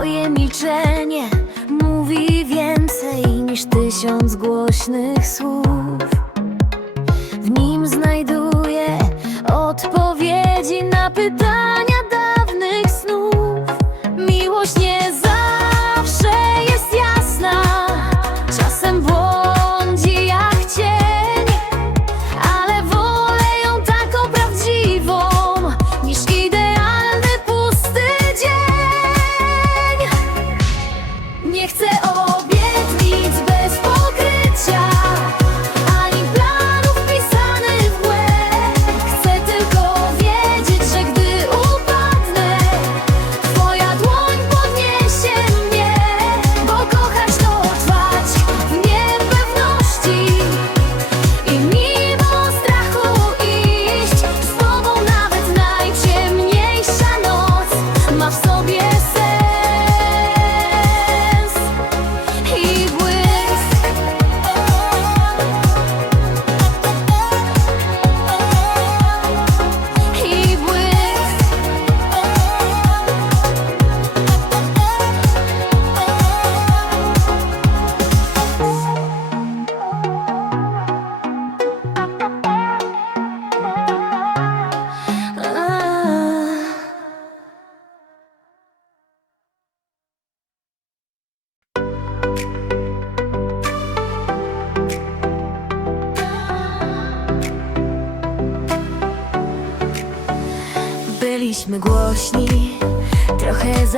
Twoje milczenie mówi więcej niż tysiąc głośnych słów. W nim znajduję odpowiedzi na pytania.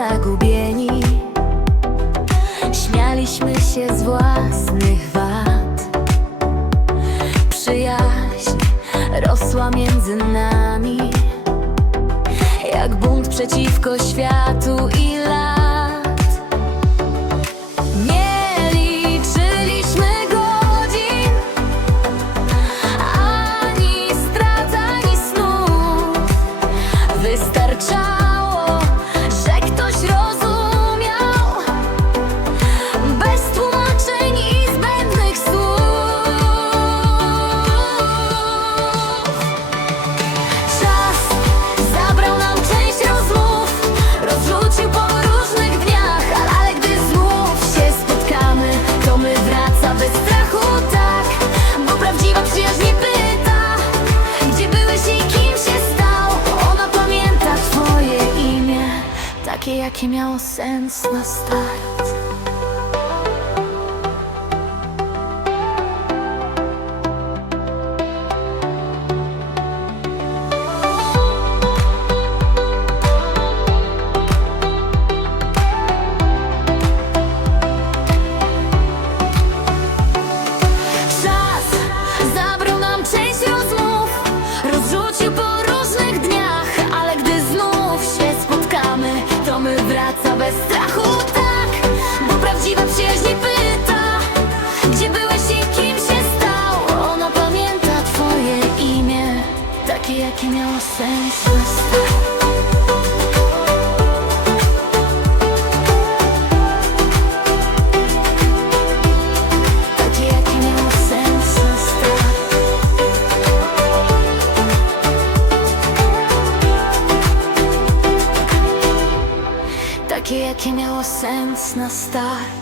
загубил Такі, як ім'я у сенс настає senseless. Як і милосенс на стар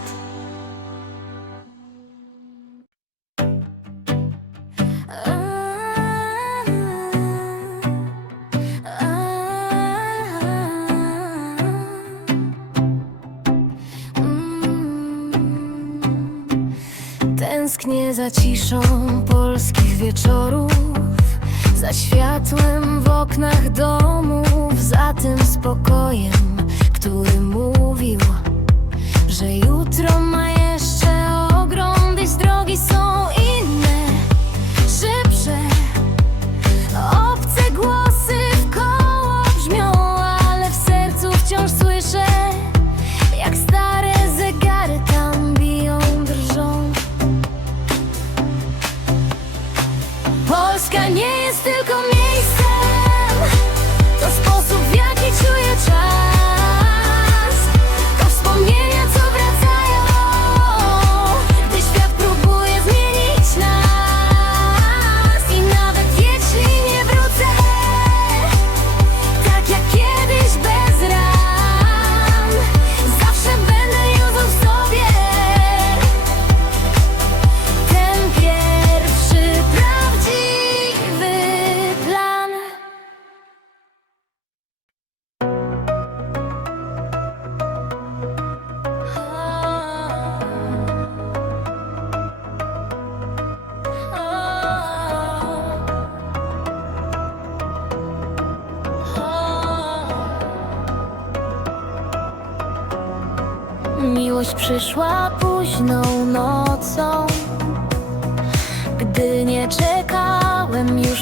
Za światłem w oknach domów Za tym spokojem, który mówił Że jutro ma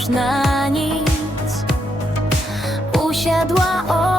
na nic. Usiadła obok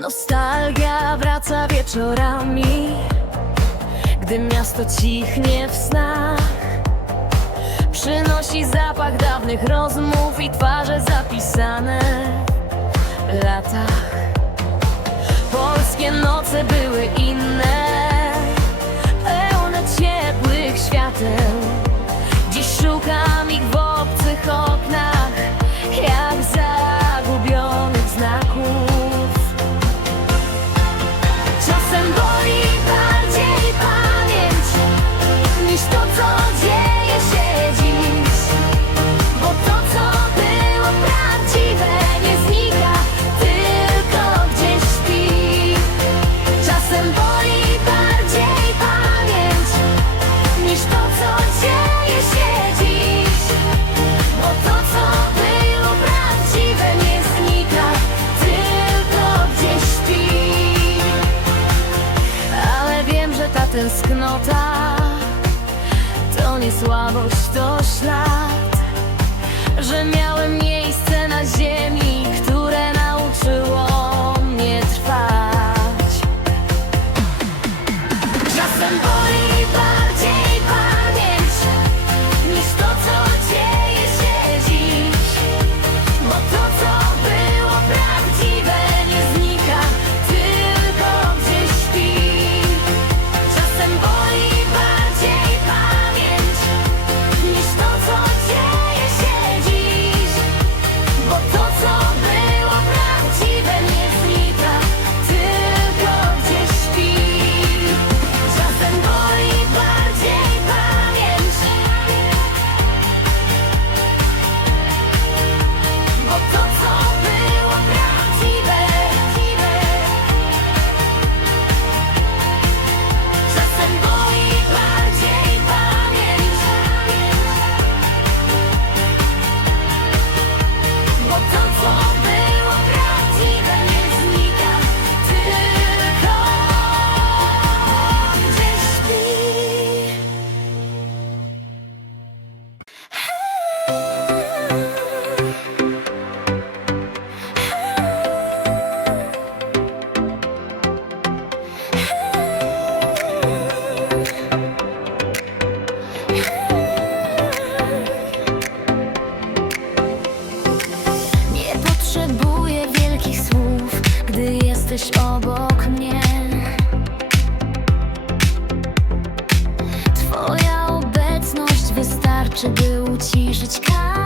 Nostalgia wraca wieczorami Gdy miasto cichnie w snach. Przynosi zapach dawnych rozmów I twarze zapisane w latach. Polskie noce były inne Pełne ciepłych świateł. life. jesteś obok mnie. Twoja obecność wystarczy, by uciszyć każdy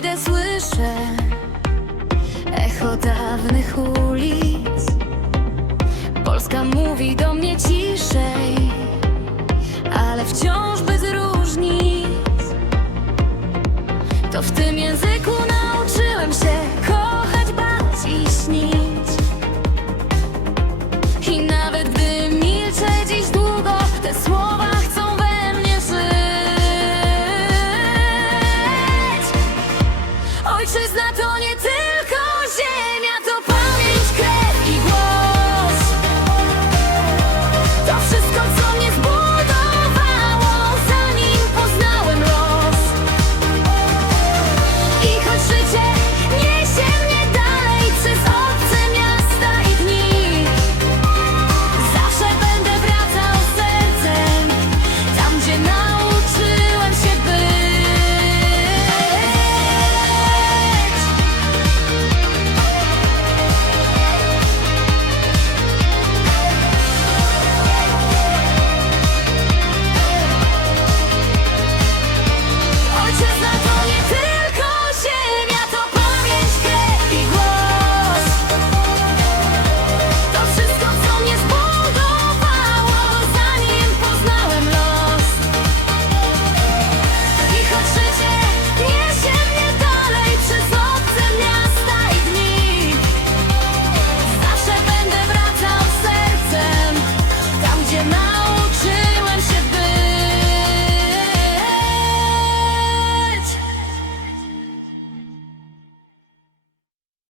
pójdę, słyszę echo dawnych ulic.